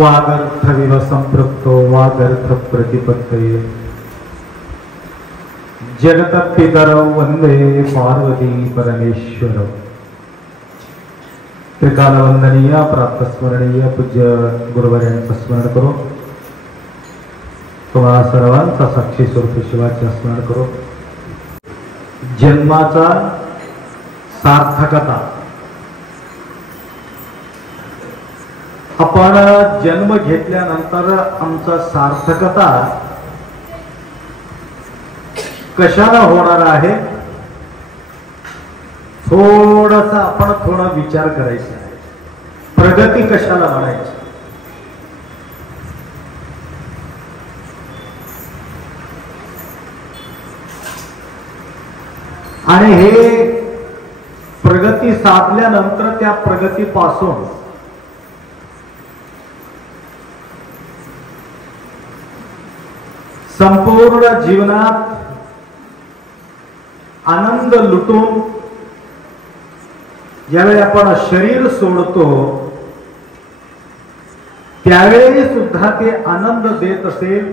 वागर्थविव संपृक्तो वागर्थ प्रतिपत्तये जगतपितरौ वंदे पार्वती परमेश्वर। त्रिकाल वंदनीय प्राप्त स्मरणीय पूज्य गुरुवर्यांचं स्मरण करू, तुम्हाला सर्वांचा साक्षी स्वरूप शिवाचे स्मरण करू। जन्माचा सार्थकता, आपण जन्म घेतल्यानंतर आमचा सार्थकता कशाला होणार आहे थोडासा आपण थोडा विचार करायचा आहे. प्रगती कशाला म्हणायची? आणि हे प्रगती साधल्यानंतर त्या प्रगतीपासून संपूर्ण जीवनात आनंद लुटून ज्यावेळी आपण शरीर सोडतो त्यावेळी सुद्धा ते आनंद देत असेल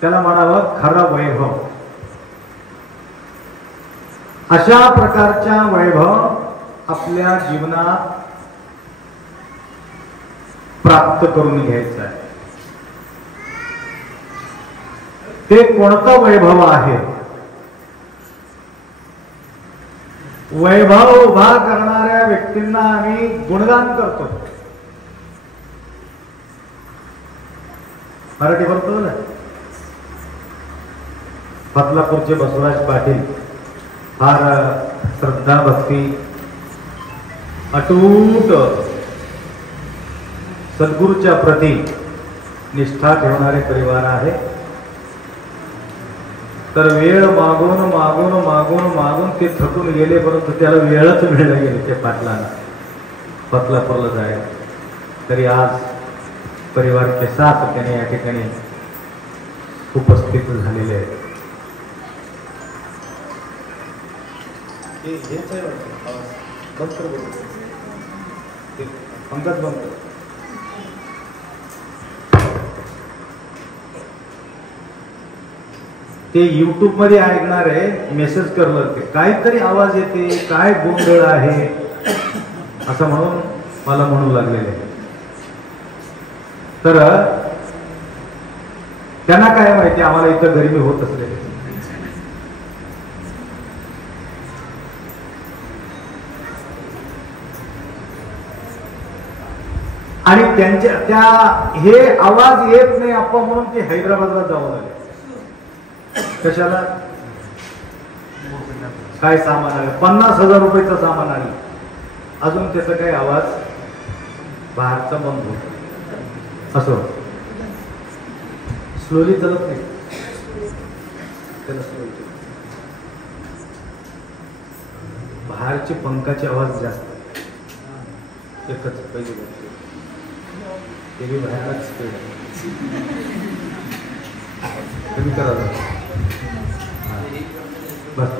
त्याला म्हणावं खरं वैभव. अशा प्रकारच्या वैभव आपल्या जीवनात प्राप्त करून घ्यायचं आहे. ते कोणतं वैभव आहे? वैभव उभा करणाऱ्या व्यक्तींना आम्ही गुणगान करतो. मराठी बोलतो ना. बदलापूरचे बसवराज पाटील फार श्रद्धा भक्ती अटूट सद्गुरूच्या प्रती निष्ठा ठेवणारे परिवार आहे. तर वेळ मागून मागून मागून मागून ते थकून गेले, परंतु त्याला वेळच मिळायला गेले त्या पाटलांना बदलापूरला जायला. तरी आज परिवार के साथ त्याने या ठिकाणी उपस्थित झालेले आहेत. पंकज बंद. ते युट्यूब मध्ये ऐकणारे मेसेज करलं ते काहीतरी आवाज येते, काय गोंधळ आहे असं म्हणून मला म्हणू लागलेले. तर त्यांना काय माहिती आम्हाला इथं गरिबी होत असलेली. आणि त्यांच्या त्या हे आवाज येत नाही आपण म्हणून ते हैदराबादला जाऊन आले. कशाला? काय सामान आलं? 50,000 रुपयाचं सामान आलं. अजून त्याचा काही आवाज बाहेरचा बंद होतो. असं स्लोली चालत नाही त्याला. स्लोली बाहेरचे पंखाचे आवाज जास्त. एकच पहिली ते बी बाहेरच स्पीड कमी करा. बस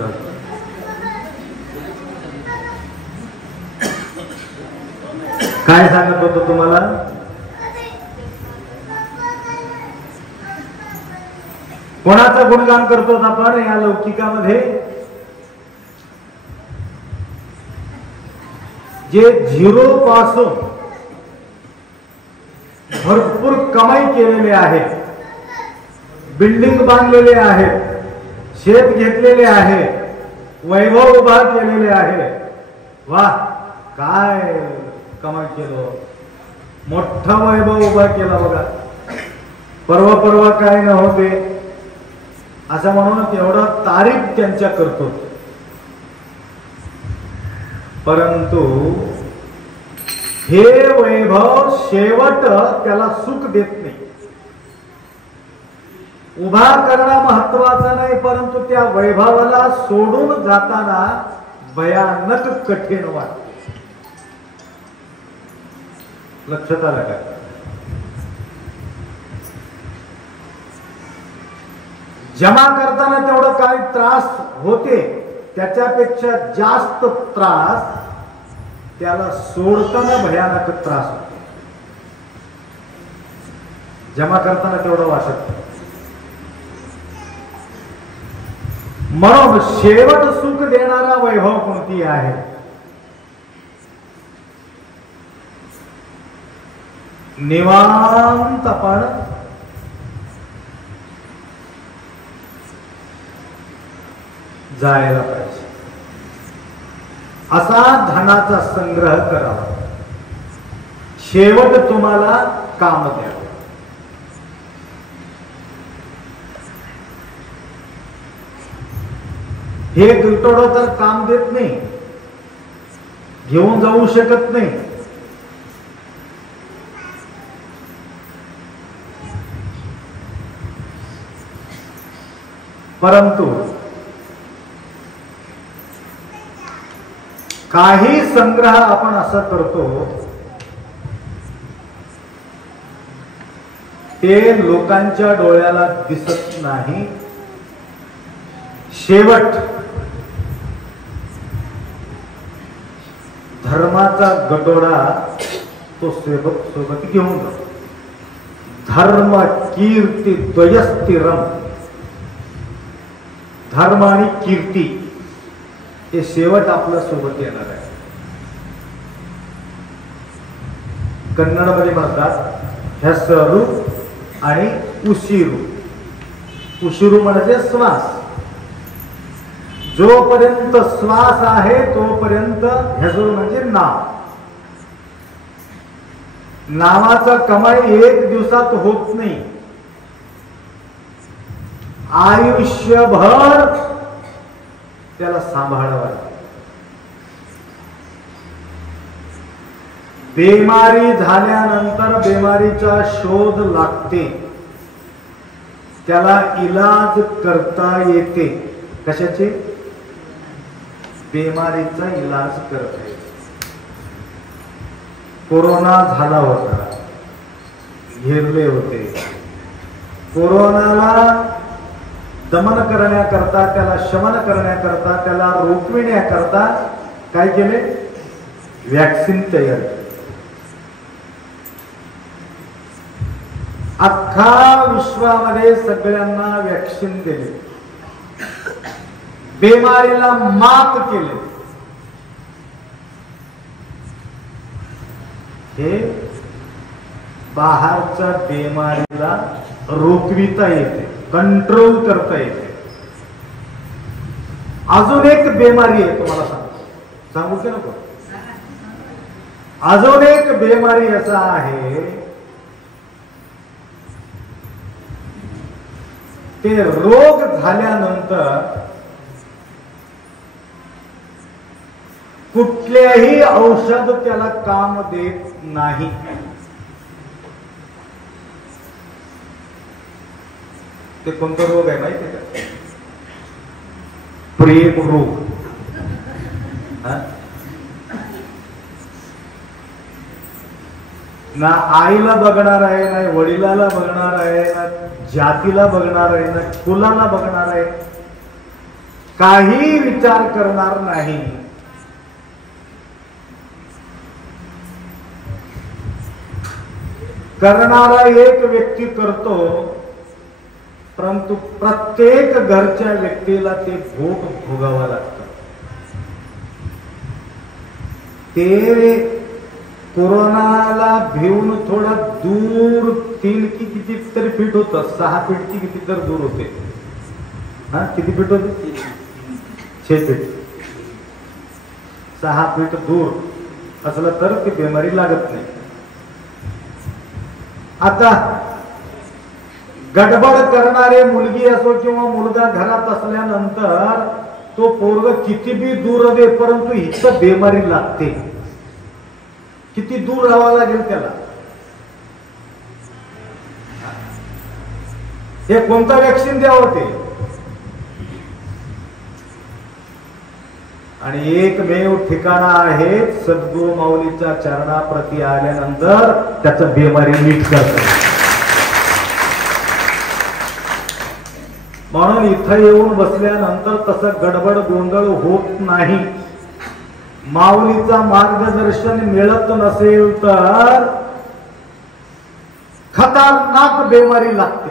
काय सांगत होतो तुम्हाला? कोणाचं गुणगान करतो आपण या लौकिकामध्ये? जे झिरो पासून भरपूर कमाई केलेले आहे, बिल्डिंग बांधलेले आहेत, शेत घेतलेले आहे, वैभव उभा केलेले आहे. वाह, काय कमाई केलं, मोठा वैभव उभा केला बघा. परवा काय नव्हते असं म्हणून तेवढं तारीफ त्यांच्या करतो. परंतु हे वैभव शेवट त्याला सुख देत नाही. उभा करणं महत्वाचं नाही, परंतु त्या वैभवाला सोडून जाताना भयानक कठीण वाटते. लक्षात आलं का? जमा करताना तेवढं काही त्रास होते, त्याच्यापेक्षा जास्त त्रास त्याला सोडताना भयानक त्रास होतो. जमा करताना तेवढं वाटत. म्हणून शेवट सुख देणारा वैभव कोणती आहे? निवांत आपण जायला पाहिजे. असा धनाचा संग्रह करावा. शेवट तुम्हाला काम द्यावं. हे गटोडं तर काम देत नाही, घेऊन जाऊ शकत नाही. परंतु काही संग्रह आपण असा करतो ते लोकांच्या डोळ्याला दिसत नाही. शेवट धर्माचा गटोडा तो सोबत घेऊन जातो. धर्म कीर्ती द्वयस्थिरम, धर्म आणि कीर्ती हे शेवट आपल्या सोबत येणार आहे. कन्नडमध्ये म्हणतात हेसरू आणि उशिरू. उशिरू म्हणजे श्वास. जोपर्यंत श्वास आहे तोपर्यंत हेसरू म्हणजे नाव. नावाचा कमाई एक दिवसात होत नाही, आयुष्यभर त्याला सांभाळावं लागतं. बेमारी झाल्यानंतर बेमारीचा शोध लागते, त्याला इलाज करता येते. कशाचे? बेमारीचा इलाज करता येते. कोरोना झाला होता, घेरले होते. कोरोनाला दमन करण्याकरता, त्याला शमन करण्याकरता, त्याला रोखविण्याकरता काय केले? वॅक्सिन तयार केली. अख्खा विश्वामध्ये सगळ्यांना वॅक्सिन दिले, बेमारीला मात केले. हे बाहेरच्या बेमारीला रोखविता येते, कंट्रोल करता येते. अजून एक बेमारी आहे, तुम्हाला सांगू की नको? अजून एक बेमारी असा आहे, ते रोग झाल्यानंतर कुठल्याही औषध त्याला काम देत नाही. ते कोणता रोग आहे माहिती आहे का? प्रेम रोग. ना आईला बघणार आहे, ना वडिलाला बघणार आहे, ना जातीला बघणार आहे, ना कुलाला बघणार आहे, काही विचार करणार नाही. करणारा एक व्यक्ती करतो, परंतु प्रत्येक घरच्या व्यक्तीला ते भोग भोगावं लागतं. ते कोरोनाला भिवून थोडा दूर 3 की किती तरी फीट होत, 6 फीट की किती तर दूर होते. हा, किती फीट होते? 6 फीट. 6 फीट दूर असलं तर ती बेमारी लागत नाही. आता गडबड करणारे मुलगी असो किंवा मुलगा घरात असल्यानंतर तो पोरग किती बी दूर दे, परंतु इथं बेमारी लागते. किती दूर राहावं लागेल त्याला? हे कोणता वॅक्सिन द्यावं ते? आणि एकमेव ठिकाण आहे, सद्गुरु माऊलीच्या चरणाप्रती आल्यानंतर त्याचं बेमारी नीट करतात. म्हणून इथं येऊन बसल्यानंतर तसं गडबड गोंधळ होत नाही. माऊलीचा मार्गदर्शन मिळत नसेल तर खतरनाक बेमारी लागते.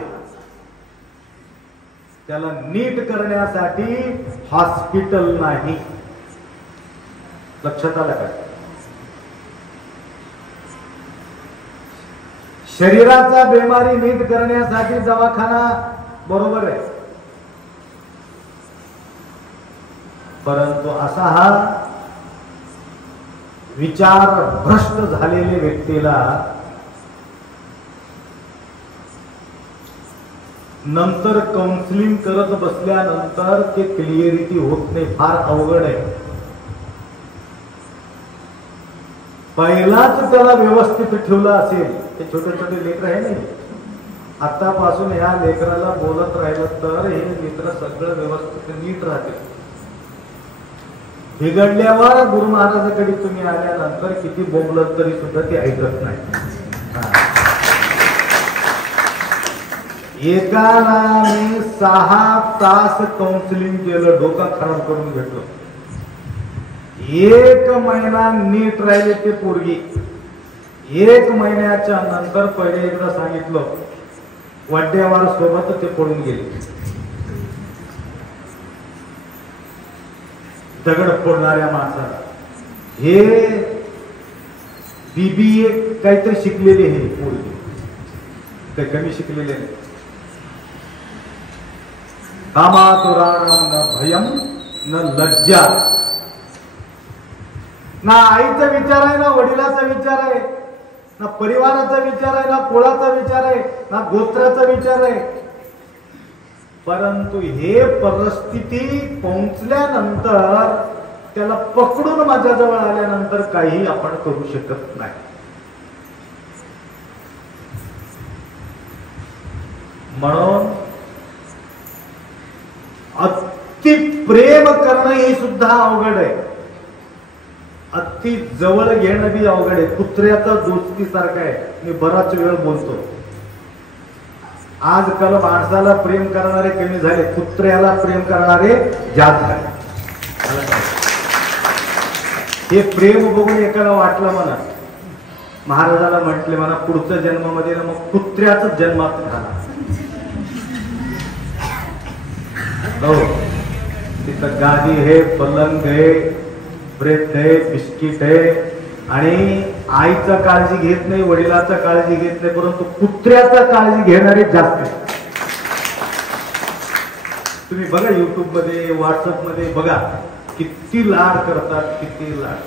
त्याला नीट करण्यासाठी हॉस्पिटल नाही. लक्षात आलं का? शरीराचा बेमारी नीट करण्यासाठी दवाखाना बरोबर आहे, परंतु असा हा विचार भ्रष्ट झालेल्या व्यक्तीला नंतर काउन्सिलिंग करत बसल्यानंतर ते क्लिअरिटी होत नाही, फार अवघड आहे. पहिलाच त्याला व्यवस्थित ठेवलं असेल, ते छोटे छोटे लेकर आहे नाही, आतापासून ह्या लेकराला बोलत राहिलं तर हे लेकर सगळं व्यवस्थित नीट राहते. बिघडल्यावर गुरु महाराजाकडे तुम्ही आल्यानंतर किती बोंबलत तरी सुद्धा ते ऐकत नाही. एकाला मी 6 तास काउन्सिलिंग केलं, डोका खराब करून घेतलं. 1 महिना नीट राहिले ते पोरगी. 1 महिन्याच्या नंतर पहिले एकदा सांगितलं, वाड्यावार सोबत ते पडून गेले. दगड फोडणाऱ्या माणसाला हे BBA काहीतरी शिकलेले हे पोरगी, काही कमी शिकलेले नाही. कामातुराणाम न भयम न लज्जा. ना आईचा विचार आहे, ना वडिलाचा विचार आहे, ना परिवाराचा विचार आहे, ना कुळाचा विचार आहे, ना गोत्राचा विचार आहे. परंतु हे परिस्थिती पोहोचल्यानंतर त्याला पकडून माझ्याजवळ आल्यानंतर काही आपण करू शकत नाही. म्हणून अति प्रेम करणं हे सुद्धा अवघड आहे, अति जवळ घेणं बी अवघड आहे. कुत्र्याचा दोस्ती सारखा आहे. मी बराच वेळ बोलतो, आजकाल माणसाला प्रेम करणारे कमी झाले, कुत्र्याला प्रेम करणारे जास्त झाले. हे प्रेम बघून एकाला वाटलं म्हणा, महाराजाला म्हटले म्हणा पुढच्या जन्मामध्ये ना मग कुत्र्याच जन्मात घाला. हो, तिथं गादी है, पलंग है, ब्रेड है, बिस्किट है, आणि आईचा काळजी घेत नाही, वडिलाचा काळजी घेत नाही, परंतु कुत्र्याचा काळजी घेणारे जास्त आहे. तुम्ही बघा युट्यूब मध्ये, व्हॉट्सअप मध्ये बघा, किती लाड करतात, किती लाड.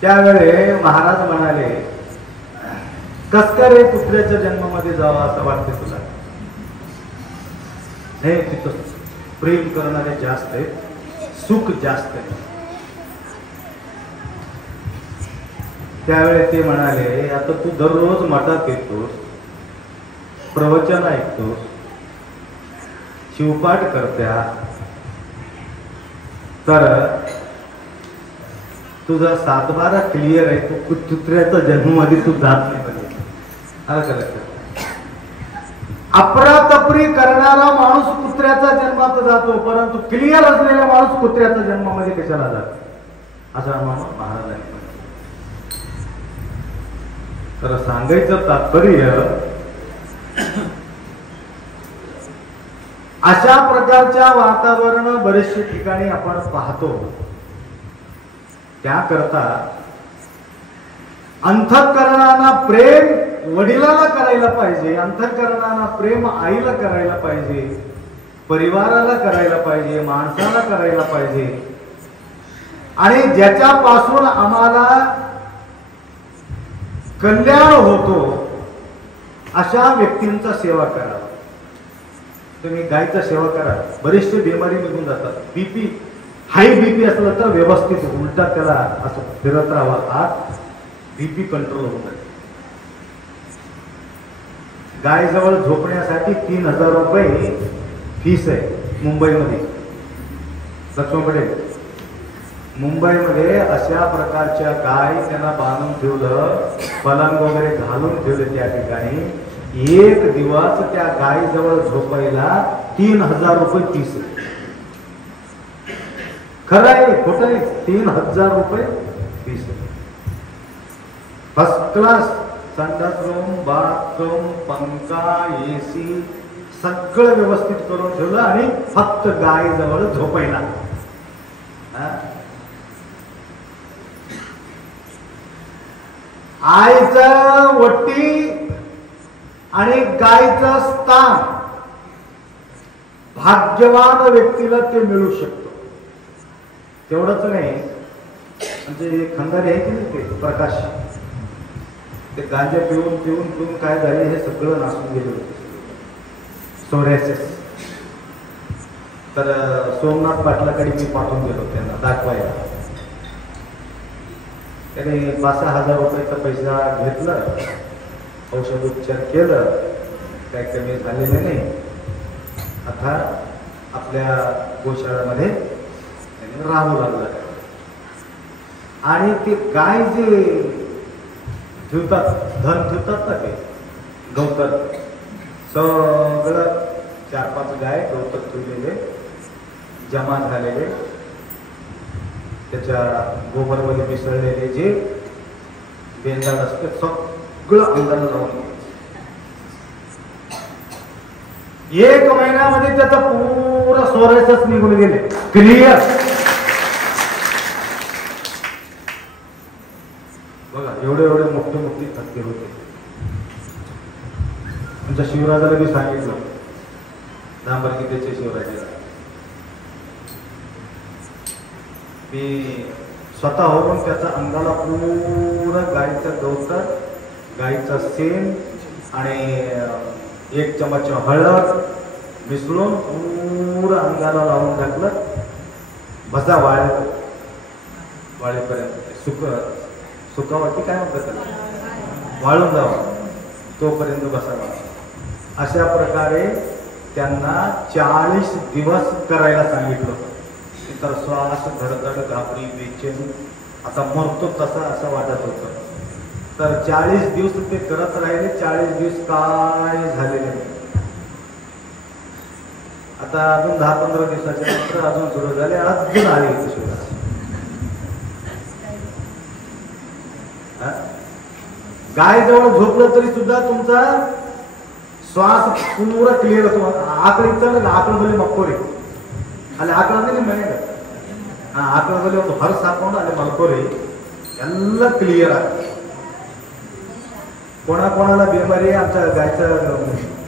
त्यावेळे महाराज म्हणाले, कस का रे कुत्र्याच्या जन्मामध्ये जावं असं वाटते तुला? नाही, तिथं प्रेम करणारे जास्त आहेत, सुख जास्त आहे. त्यावेळेस ते म्हणाले, आता तू दररोज मठात येतोस, प्रवचन ऐकतोस, शिवपाठ करत्या, तर तुझा 7-12 क्लिअर आहे, तू कुत्र्याचा जन्मामध्ये तू जात नाही. अफरातफरी करणारा माणूस कुत्र्याचा जन्मात जातो, परंतु क्लिअर असलेला माणूस कुत्र्याच्या जन्मामध्ये कशाला जातो, असा महाराजांनी. तर सांगायचं तात्पर्य, अशा प्रकारच्या वातावरण बरेचशे ठिकाणी आपण पाहतो. त्याकरता अंतःकरणाला प्रेम वडिलाला करायला पाहिजे, अंतःकरणाला प्रेम आईला करायला पाहिजे, परिवाराला करायला पाहिजे, माणसाला करायला पाहिजे. आणि ज्याच्यापासून आम्हाला कल्याण होतो अशा व्यक्तींचा सेवा करा. तुम्ही गायचा सेवा करा, बरेचसे बिमारी निघून जातात. बीपी, हाय बीपी असलं तर व्यवस्थित उलटा त्याला असं फिरत राहावा, आत बीपी कंट्रोल होत आहे. गाय जवळ झोपण्यासाठी 3000 रुपये फीस आहे मुंबईमध्ये. लक्ष्मण पटेल, मुंबईमध्ये अशा प्रकारच्या गाय त्यांना बांधून ठेवलं, पलंग वगैरे घालून ठेवले त्या ठिकाणी. 1 दिवस त्या गाय जवळ झोपायला 3000 रुपये फीस आहे. खरं आहे खोटं आहे? 3000 रुपये फीस आहे. फर्स्ट क्लास संडास रूम, बाथरूम, पंखा, AC सगळं व्यवस्थित करून ठेवलं आणि फक्त गाय जवळ झोपायला. आईचं वट्टी आणि गायचं स्थान भाग्यवान व्यक्तीला ते मिळू शकतं. तेवढंच नाही, म्हणजे खंदारी आहे की नाही ते प्रकाश, ते गांजा पिऊन पिऊन पिऊन काय झाले हे सगळं नासून गेले होते, सोरायसिस. तर सोमनाथ पाटलाकडे मी पाठवून गेलो त्यांना दाखवायला. त्याने 5,000 रुपयाचा पैसा घेतला, औषधोपचार केलं, काही कमी झालेले नाही. आता आपल्या गोशाळामध्ये राहू लागला. आणि ते गाय जे ठेवतात, धन ठेवतात ना, ते गवतर सगळं 4-5 गाय गवतर ठेवलेले जमा झालेले, त्याच्या गोबरमध्ये मिसळलेले जे बेंदाड असते सगळं अंगाला लावून 1 महिन्यामध्ये त्याचा पुरा सोरायसिस निघून गेले, क्लिअर. बघा एवढे एवढे मोठे मोठे धक्के होते. आमच्या शिवराजाला मी सांगितलं, दांबरगीतेचे शिवराजाला, मी स्वतःवरून त्याच्या अंगाला पूर्ण गाईचं गवतर, गाईचा शेण आणि 1 चमच हळद मिसळून पूर्ण अंगाला लावून टाकलं. भसा वाळेपर्यंत सुकावा की काय म्हणतात त्याला, वाळून जावा तोपर्यंत बसावा. अशा प्रकारे त्यांना 40 दिवस करायला सांगितलं. तर श्वास धडधड, घाबरी, बेचैन, आता मरतो तसा असं वाटत होतं. तर 40 दिवस ते करत राहिले. 40 दिवस काय झालेले नाही. आता अजून 10-15 दिवसाच्या नंतर अजून सुरू झाले, अजून आले शिवराज. गाय जवळ झोपलं तरी सुद्धा तुमचा श्वास पूर्ण क्लिअर होतो. आकड इच्छा आकड बोले मक्कोरे ಅಲ್ಲಿ ಆಕಳದಲ್ಲಿ ಮನೆಗೆ ಆಕಳದಲ್ಲಿ ಒಂದು ಹೊರಸು ಹಾಕೊಂಡು ಅಲ್ಲಿ ಮಲ್ಕೋರಿ, ಎಲ್ಲ ಕ್ಲಿಯರ್ ಆಗ್ತದೆ. कोणाला बिमारी आमच्या गायच्या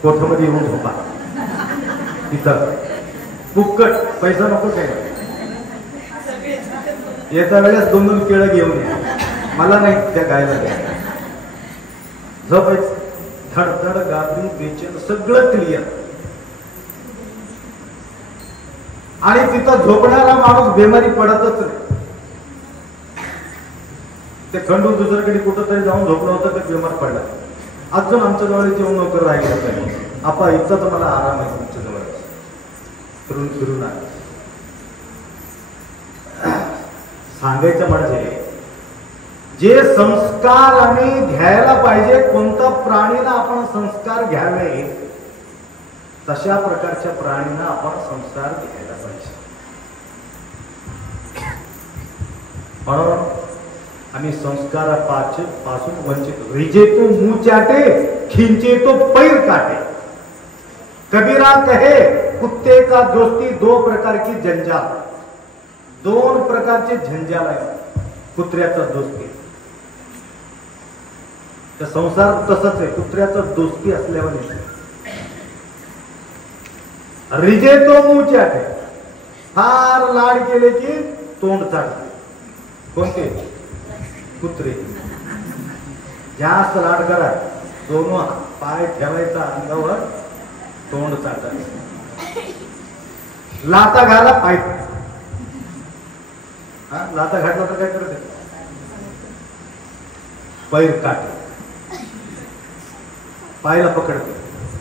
कोठमध्ये येऊन झोपा, तिथं फुक्कट, पैसा नको काय. येत्या वेळेस 2-2 केळं घेऊन या, मला नाही त्या गायला द्या. झोपायचं, धडधड, गाबरी, बेचैन, सगळं क्लिअर. आणि तिथं झोपणारा माणूस बिमारी पडतच नाही. ते खंडू दुसरीकडे कुठंतरी जाऊन झोपलं होतं, ते बिमार पडला. अजून आमच्या जवळ जेवण नोकर राहिले आपा, इतकाच मला आराम आहे तुमच्या जवळ, फिरून फिरून आहे. सांगायचं म्हणजे जे संस्कार आम्ही घ्यायला पाहिजे, कोणत्या प्राणीला आपण संस्कार घ्यावे, तशा प्रकारच्या प्राणींना आपण संस्कार घ्यायला पाहिजे. म्हणून आम्ही संस्कारापासून वंचित. रिजे तो मुंह चाटे, खिंचे तो पैर काटे. कबीरा कहे कुत्ते का दोस्ती 2 प्रकार की जंजाल. 2 प्रकारचे झंजाल आहे कुत्र्याचा दोस्ती. तर संसार तसंच आहे, कुत्र्याचा दोस्ती असल्यावर. रिजे तो मुंह चाटे, फार लाड केले की तोंड चाटते. कोणते? कुत्रे. जास्त लाड करा, 2 पाय ठेवायचा अंगावर, तोंड चाटायचं. लाता घाला, पाय लाता घातला तर काय करते? पैर काटे, पायला पकडते,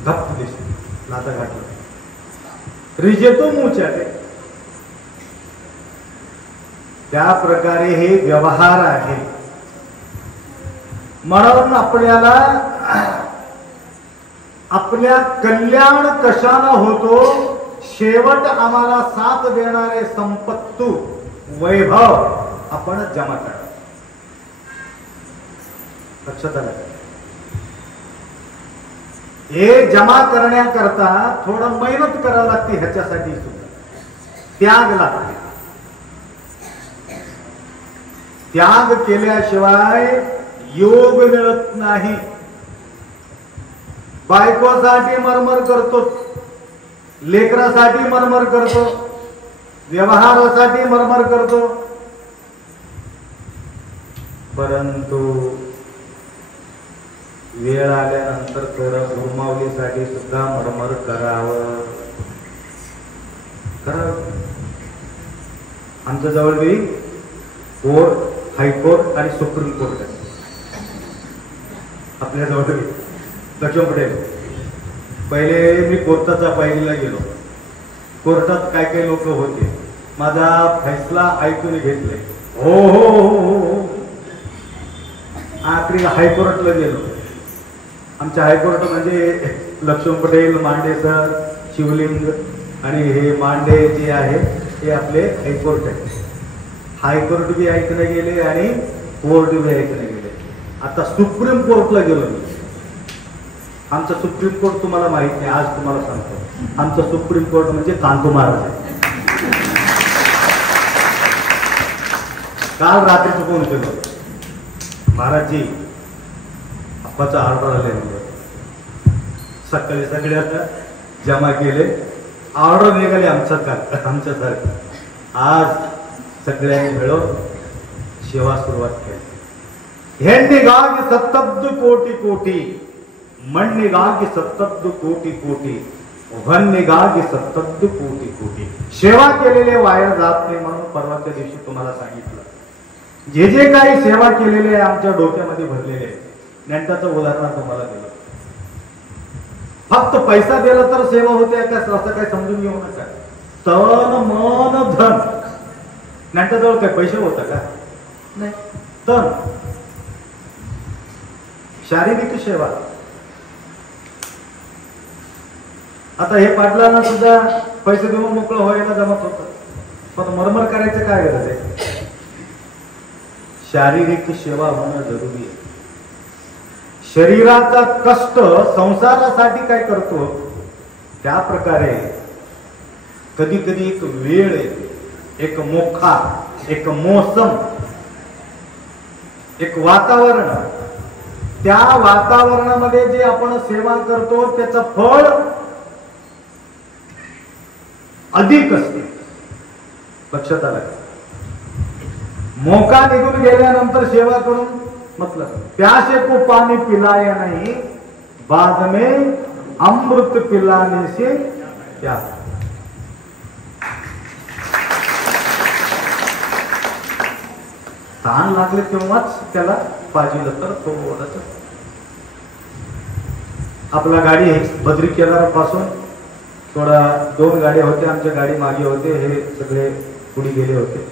गप्प दिसते. लाता घातला. रिजेतो मुंह चाटे. त्या प्रकारे हे व्यवहार आहे. म्हणून आपल्याला आपल्या कल्याण कशाला होतो, शेवट आम्हाला साथ देणारे संपत्तू, वैभव आपण जमा करा. लक्षात आलं? हे जमा करण्याकरता थोडं मेहनत करावी लागते. ह्याच्यासाठी सुद्धा त्याग लागते. त्याग केल्याशिवाय योग मिळत नाही. बायकोसाठी मरमर करतो, लेकरासाठी मरमर करतो, व्यवहारासाठी मरमर करतो, परंतु वेळ आल्यानंतर कर गुरमावलीसाठी सुद्धा मरमर करावं. आमच्या जवळ बी कोर्ट, हायकोर्ट आणि सुप्रीम कोर्ट आहे. आपल्या जवळ बी लक्ष्मण पटेल. पहिले मी कोर्टाचा पहिलीला गेलो. कोर्टात काय काय लोक होते, माझा फैसला ऐकून घेतले. हो हो हो हो. आखरी हायकोर्टला गेलो. आमच्या हायकोर्ट म्हणजे लक्ष्मण पटेल, मांडे सर, शिवलिंग आणि हे मांडे जे आहे हे आपले हायकोर्ट आहे. हायकोर्ट बी ऐकले गेले आणि कोर्ट बी ऐकले गेले. आता सुप्रीम कोर्टला गेलो मी. आमचं सुप्रीम कोर्ट तुम्हाला माहित नाही, आज तुम्हाला सांगतो. आमचं सुप्रीम कोर्ट म्हणजे कांतो महाराज आहे. काल रात्रीचं फोन केलं, महाराजजी आप्पाचा ऑर्डर आले. सकाळी सगळे आता जमा केले, ऑर्डर निघाले आमच्यासारखं. आज सगळ्यांनी मिळून सेवा सुरुवात केली. हेंडिगागी सत्तब्द कोटी कोटी, मण्णिगागी सत्तब्द कोटी कोटी, वन्निगागी सत्तब्द कोटी कोटी. सेवा केलेले वाया जात नाही म्हणून परवाच्या दिवशी तुम्हाला सांगितलं. जे जे काही सेवा केलेले आहे आमच्या डोक्यामध्ये भरलेले आहे. त्यांचं उदाहरण तुम्हाला दिलं. फक्त पैसा दिला तर सेवा होते का असं काय समजून घेऊ नका. तन मन धन. त्यांच्याजवळ काय पैसे होता का? नाही. तन शारीरिक सेवा. आता हे पाटलांना सुद्धा पैसे देऊन मोकळं व्हायला जमत होतं, पण मरमर करायचं काय गरज आहे? शारीरिक सेवा होणं जरुरी आहे. शरीराचा कष्ट संसारासाठी काय करतो त्या प्रकारे कधी कधी एक वेळ येते, एक मोखा, एक मोसम, एक वातावरण. त्या वातावरणामध्ये जे आपण सेवा करतो त्याचं फळ अधिक असते. लक्षात आलं? मोका निघून गेल्यानंतर सेवा करून मतलब प्यासे को पानी पिलाया नहीं, बाद में अमृत पिलाने से क्या. ताण लागले तेव्हाच त्याला पाहिजे तर थोडंच. आपला गाडी बद्री केदार पासून थोडा 2 गाड्या होत्या. आमच्या गाडी मागे होते, हे सगळे पुढे गेले होते.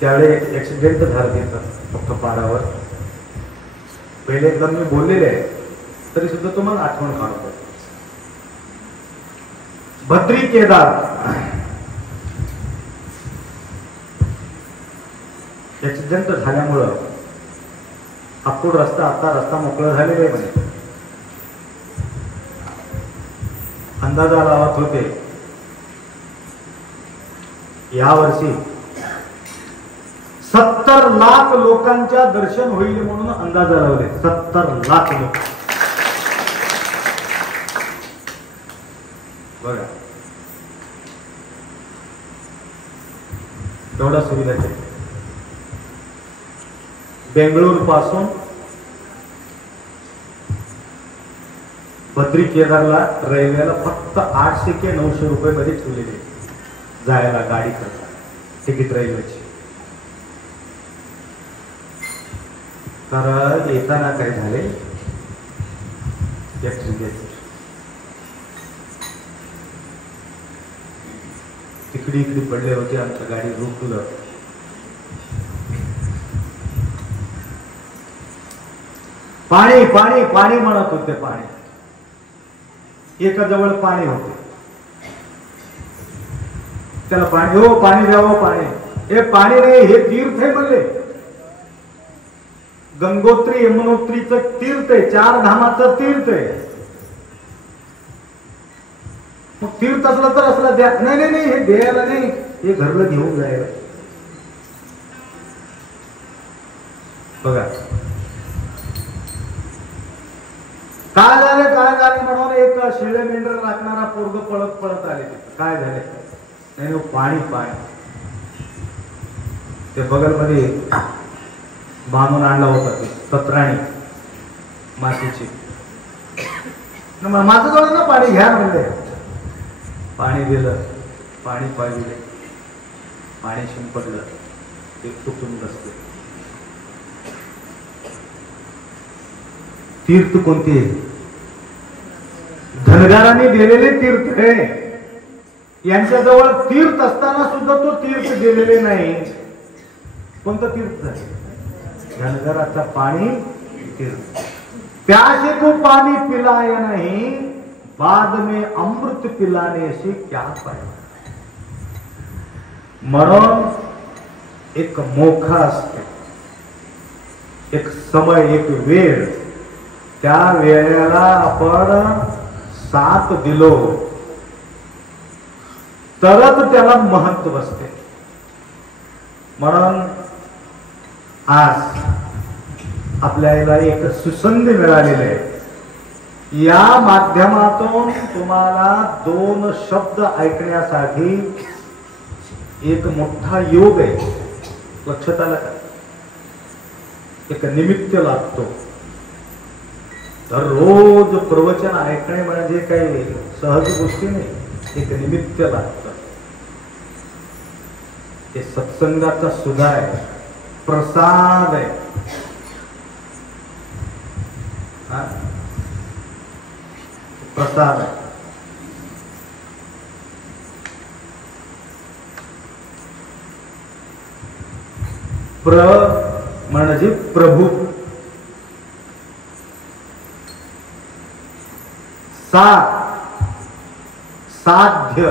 त्यावेळी ऍक्सिडेंट झाले फक्त पारावर. पहिले एकदा मी बोललेले आहे तरी सुद्धा तुम्हाला आठवण काढतो. बद्री केदार ऍक्सिडेंट झाल्यामुळं अक्कोड रस्ता, आता रस्ता मोकळा झालेला आहे म्हणे. अंदाजा लावत होते यावर्षी 70 लाख लोकांच्या दर्शन होईल म्हणून अंदाजा लावले. 70 लाख लोक. बघा तेवढा सुविधा केली. बेंगळूर पासून बद्री केदारला रेल्वेला फक्त 800 ते 900 रुपये मध्ये ठेवलेले जायला गाडी करता तिकीट रेल्वेची. तर येताना काय झाले, तिकडे इकडे पडले होते. आमच्या गाडी रुकलं. पाणी पाणी पाणी म्हणत होते. पाणी एका जवळ पाणी होते. त्याला पाणी, हो पाणी द्यावं पाणी. हे पाणी नाही, हे तीर्थ आहे म्हणले. गंगोत्री यमुनोत्रीचं तीर्थ आहे, 4 धामाचं तीर्थ आहे. मग तीर्थ असलं तर असलं द्या. नाही नाही नाही, हे द्यायला नाही, हे घरला घेऊन जायला. बघा काय झाले म्हणून एक शेळे मेंढर राखणारा पोरग पळत पळत आले. काय झाले? नाही पाणी पाणी. ते बगलमध्ये बांधून आणला होता ते पत्राणी. मातीची. माझं जवळ ना पाणी घ्या म्हणले. पाणी दिलं, पाणी पाजले, पाणी शिंपडलं, ते फुटून बसले. तीर्थ कोणती आहे? धनगरांनी दिलेले तीर्थ आहे. यांच्याजवळ तीर्थ असताना सुद्धा तो तीर्थ दिलेले नाही. कोणतं तीर्थ आहे? धनगराचा पाणी तीर्थ. प्यासे को पानी पिलाया नहीं, बाद में अमृत पिलाने से क्या फायदा. म्हणून एक मोखा असते, एक समय, एक वेळ. त्या वेळेला आपण साथ दिलो तरच त्याला महत्व बसते. म्हणून आज आपल्याला एक सुसंधी मिळालेली आहे. या माध्यमातून तुम्हाला 2 शब्द ऐकण्यासाठी एक मोठा योग आहे. लक्षात आलं का? एक निमित्त लागतो. तर रोज प्रवचन ऐकणे म्हणजे काही सहज गोष्टी नाही. एक निमित्त लागतं. हे सत्संगाचा सुद्धा आहे, प्रसाद आहे. प्रसाद आहे. प्र म्हणजे प्रभू, साध्य,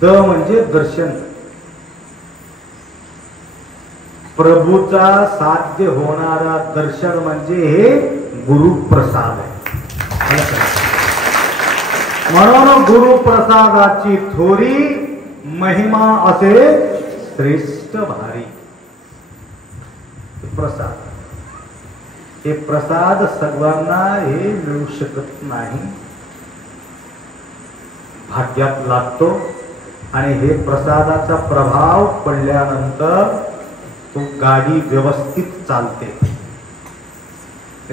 द म्हणजे दर्शन. प्रभूचा साध्य होणारा दर्शन म्हणजे हे गुरुप्रसाद आहे. म्हणून गुरुप्रसादाची थोरी महिमा असे श्रेष्ठ भारी. प्रसाद, हे प्रसाद सर्वांना हे मिळू शकत नाही. भाग्यात लागतो. आणि हे प्रसादाचा प्रभाव पडल्यानंतर तो गाडी व्यवस्थित चालते.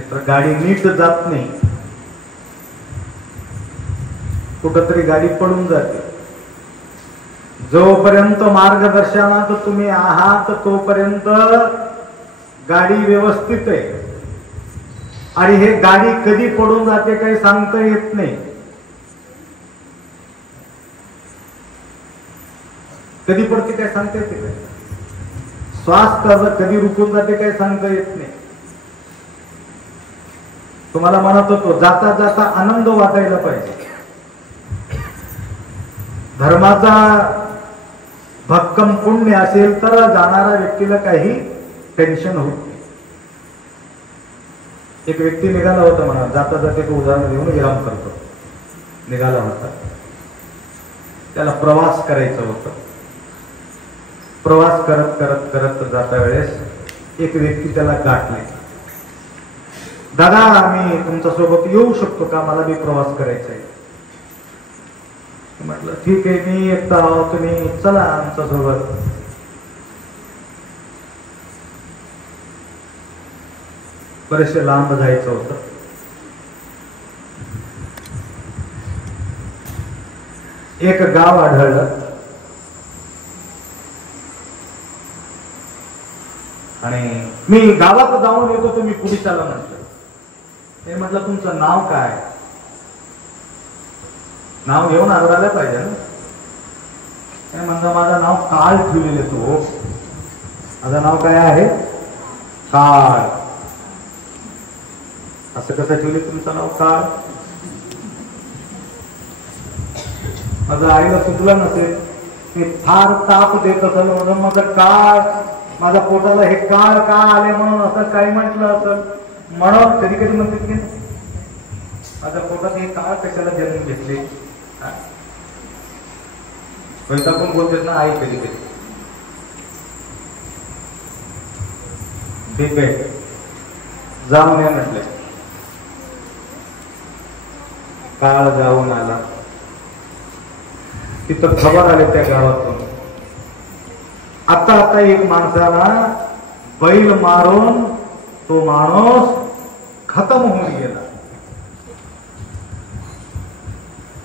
तर गाडी नीट जात नाही, कुठंतरी गाडी पडून जाते. जोपर्यंत मार्गदर्शनात तुम्ही आहात तोपर्यंत गाडी व्यवस्थित आहे. आणि हे गाडी कधी पडून जाते काही सांगता येत नाही. कधी पडते काय सांगता येते काय? श्वास कधी रुकून जाते काय सांगता येत नाही. तुम्हाला म्हणत होतो जाता जाता आनंद वाटायला पाहिजे. धर्माचा भक्कम पुण्य असेल तर जाणाऱ्या व्यक्तीला काही टेन्शन होत नाही. एक व्यक्ती निघाला होता म्हणा, जाता जाता एक उदाहरण देऊन विराम करतो. निघाला होता, त्याला प्रवास करायचा होता. प्रवास करत करत करत जाता वेळेस एक व्यक्ती त्याला गाठले. दादा, मी तुमच्या सोबत येऊ शकतो का? मला बी प्रवास करायचा आहे. म्हटलं ठीक आहे, मी एकटा आहो, तुम्ही चला आमच्या सोबत. बरेचसे लांब जायचं होतं. एक गाव आढळलं आणि मी गावात जाऊन येतो, तुम्ही पुढे चला म्हटलं. हे म्हटलं तुमचं नाव काय? नाव घेऊन आवडायला पाहिजे ना. काय म्हणता, माझं नाव काळ ठेवलेले तो. माझं नाव काय आहे? काळ. असं कसं ठेवले तुमचं नाव काळ? माझं आईला सुचलं नसेल, मी फार ताप देत असेल म्हणून माझं काळ, माझ्या पोटाला हे काळ का आले म्हणून असं काही म्हटलं असेल. म्हणून कधी कधी म्हणते की माझ्या पोटात हे काळ कशाला जन्म घेतले. पण बोलतात ना आई कधी कधी. ठीक आहे, जाऊन या म्हटलं. काळ जाऊन आला. तिथं खबर आले त्या गावातून, आता आता एक माणसाला बैल मारून तो माणूस खतम होऊन गेला.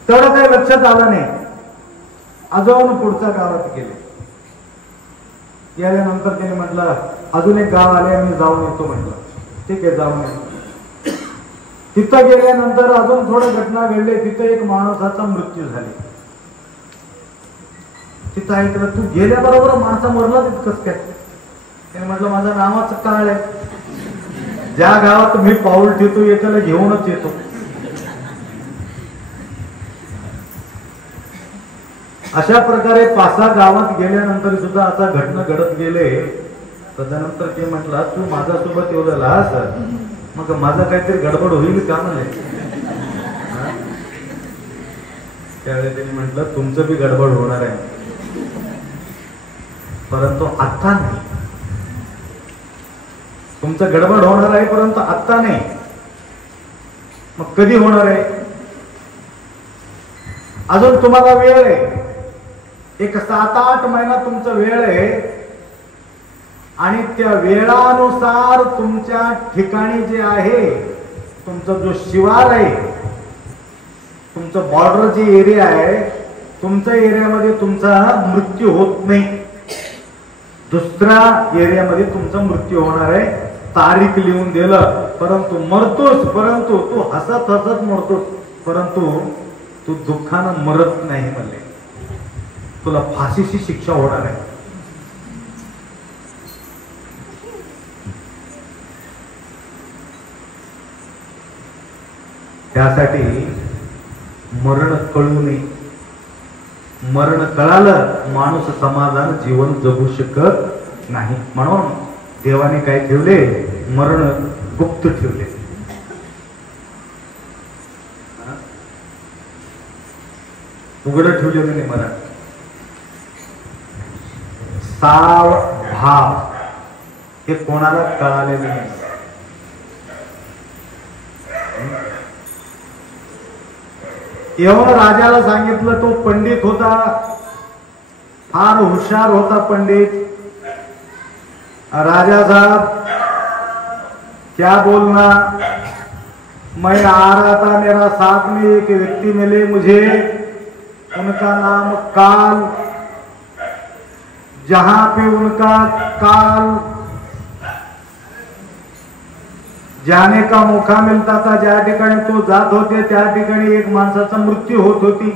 तेवढं काही लक्षात आलं नाही. अजून पुढच्या गावात गेले. गेल्यानंतर त्याने म्हटलं अजून एक गाव आले, मी जाऊन येतो म्हटलं. ठीक आहे, जाऊन येतो. तिथं गेल्यानंतर अजून थोडं घटना घडली. तिथं एक माणसाचा मृत्यू झाला. तिथं ऐकलं तू गेल्याबरोबर माणसा मरला तितकंच काय? त्याने म्हटलं माझं नावाचं काळ आहे. ज्या गावात मी पाऊल ठेवतो याच्याला घेऊनच येतो. अशा प्रकारे 5-6 गावात गेल्यानंतर सुद्धा असा घटना घडत गेले. त्यानंतर ते म्हटलं तू माझ्यासोबत एवढं लास, मग माझा काहीतरी गडबड होईल का म्हणे. त्यावेळी त्यांनी म्हटलं तुमचं बी गडबड होणार आहे, परंतु आत्ता नाही. तुमचं गडबड होणार आहे परंतु आत्ता नाही. मग कधी होणार आहे? अजून तुम्हाला वेळ आहे. एक 7-8 महिना तुमचा वेळ आहे. आणि त्या वेळानुसार तुमच्या ठिकाणी जे आहे, तुमचा जो शिवार आहे, तुमचं बॉर्डर जे एरिया आहे, तुमच्या एरियामध्ये तुमचा मृत्यू होत नाही. दुसऱ्या एरियामध्ये तुमचा मृत्यू होणार आहे. तारीख लिहून दिलं, परंतु मरतोस, परंतु तू हसत हसत मरतोस, परंतु तू दुःखानं मरत नाही म्हणले. तुला फाशीची शिक्षा होणार आहे. त्यासाठी मरण कळू नये. मरण कळालं माणूस समाधान जीवन जगू शकत नाही. म्हणून देवाने काय ठेवले? मरण गुप्त ठेवले. उघड ठेवले नाही मरण. साव भाव हे कोणाला कळालेले नाही. एवढं राजाला सांगितलं. तो पंडित होता, फार हुशार होता पंडित. राजा साहब क्या बोलना, मैं आ रहा था, मेरा साथ में एक व्यक्ति मिले मुझे, उनका नाम काल. जहां पे उनका काल जाने का मौका मिलता था, ज्या ठिकाणी तो जात होते त्या ठिकाणी एक माणसाचा मृत्यू होत होती.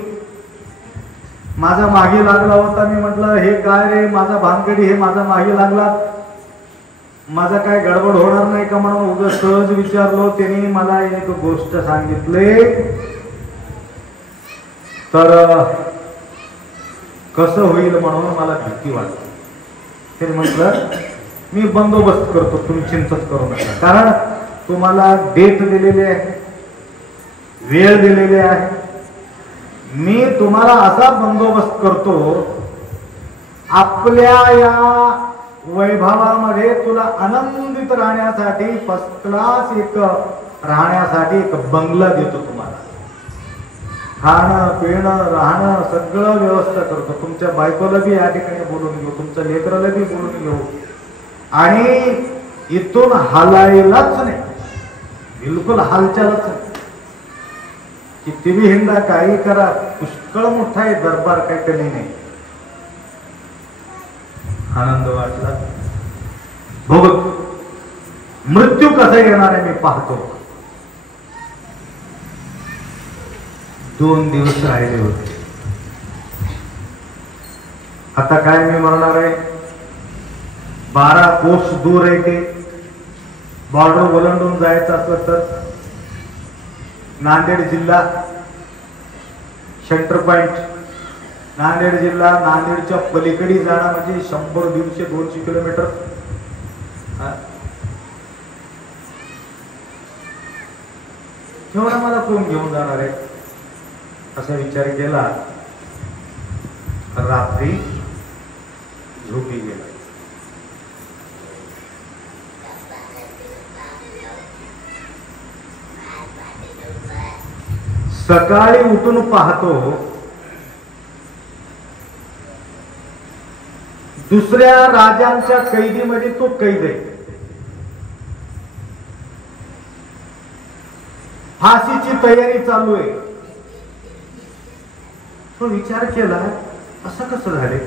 माझा मागे लागला होता. मी म्हटलं हे काय रे, माझा भानगडी हे माझा मागे लागला, माझा काय गडबड होणार नाही का म्हणून उगाच सहज विचारलो. त्यांनी मला एक गोष्ट सांगितले. तर कसं होईल म्हणून मला भीती वाटते. ते म्हटलं मी बंदोबस्त करतो, तुम्ही चिंताच करू नका. कारण तुम्हाला डेट दिलेली आहे, वेळ दिलेली आहे. मी तुम्हाला असा बंदोबस्त करतो, आपल्या या वैभवामध्ये तुला आनंदित राहण्यासाठी फर्स्ट क्लास एक राहण्यासाठी एक बंगला देतो तुम्हाला. खाणं पिणं राहणं सगळं व्यवस्था करतो. तुमच्या बायकोला बी या ठिकाणी बोलून घेऊ, तुमच्या लेकराला बी बोलून घेऊ. आणि इथून हालायलाच नाही, बिलकुल हालचालच नाही. किती बी हिंदा, काही करा, पुष्कळ मोठा आहे दरबार, काही कमी नाही. आनंद वाटला. भोगत मृत्यू कसा येणार आहे मी पाहतो. 2 दिवस राहिले होते. आता काय मी म्हणणार आहे, 12 कोस दूर आहे ते. बॉर्डर ओलांडून जायचं असलं तर नांदेड जिल्हा सेंटर पॉइंट, नांदेड जिल्हा, नांदेडच्या पलीकडे जाणं म्हणजे 100, 150, 200 किलोमीटर. एवढा मला कोण घेऊन जाणार आहे असा विचार केला. रात्री झोपी गेला. सकाळी उठून पाहतो दुसऱ्या राजांच्या कैदीमध्ये तो कैद आहे. फाशीची तयारी चालू आहे. तो विचार केला असं कसं झाले,